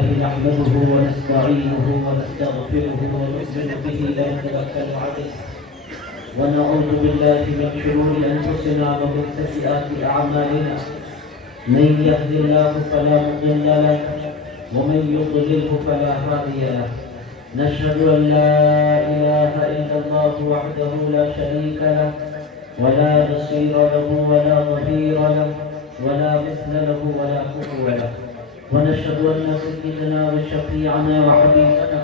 نحمده ونستعينه ونستغفره ونؤمن به لا نتوكل عليه ونعوذ بالله من شرور انفسنا ومن سيئات اعمالنا من يهد الله فلا مضل له ومن يضلله فلا هادي له نشهد ان لا اله الا الله وحده لا شريك له ولا نصير له ولا ظهير له ولا مثل له ولا كفو له ونشهد أن سيدنا وشفيعنا وحبيبنا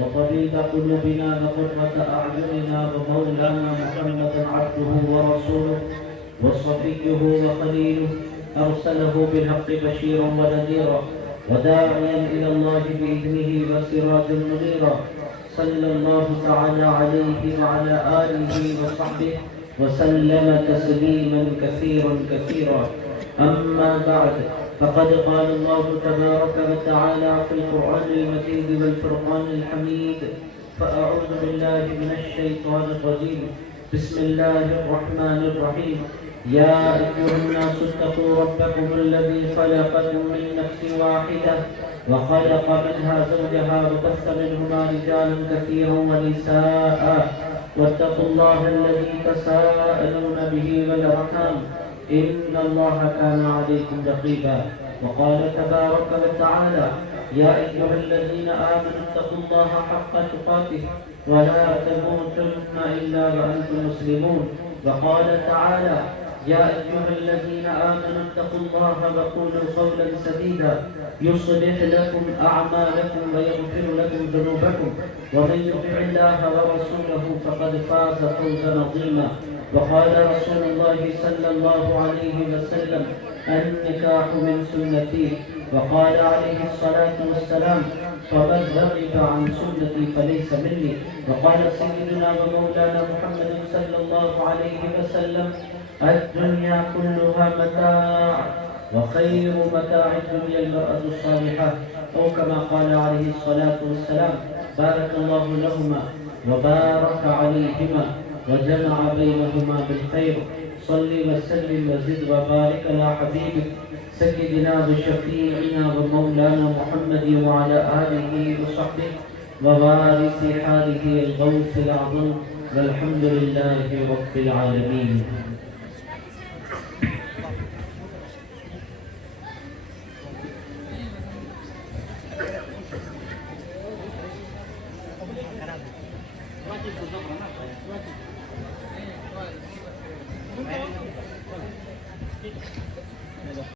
وطبيب قلوبنا وقرة أعيننا ومولانا محمدا عبده ورسوله وصفيه وخليله أرسله بالحق بشيرا ونذيرا وداعيا إلى الله بإذنه وسراجا منيرا صلى الله تعالى عليه وعلى آله وصحبه وسلم تسليما كثيرا أما بعد فقد قال الله تبارك وتعالى في القرآن المجيد والفرقان الحميد فأعوذ بالله من الشيطان الرجيم بسم الله الرحمن الرحيم يا أيها الناس اتقوا ربكم الذي خلقكم من نفس واحدة وخلق منها زوجها وبث منهما رجالا كثيرا ونساء واتقوا الله الذي تساءلون به والأرحام إن الله كان عليكم رقيبا وقال تبارك وتعالى يا أيها الذين آمنوا اتقوا الله حق تقاته ولا تموتن إلا وأنتم مسلمون وقال تعالى يا أيها الذين آمنوا اتقوا الله وقولوا قولا سديدا يصلح لكم أعمالكم ويغفر لكم ذنوبكم ومن يطع الله ورسوله فقد فاز فوزا عظيما وقال رسول الله صلى الله عليه وسلم النكاح من سنتي وقال عليه الصلاة والسلام فمن رغب عن سنتي فليس مني وقال سيدنا ومولانا محمد صلى الله عليه وسلم الدنيا كلها متاع وخير متاع الدنيا المرأة الصالحة أو كما قال عليه الصلاة والسلام بارك الله لهما وبارك عليهما وجمع بينهما بالخير صل وسلم وزد وبارك على حبيبك سيدنا وشفيعنا ومولانا محمد وعلى آله وصحبه ووارث حاله الغوث الأعظم والحمد لله رب العالمين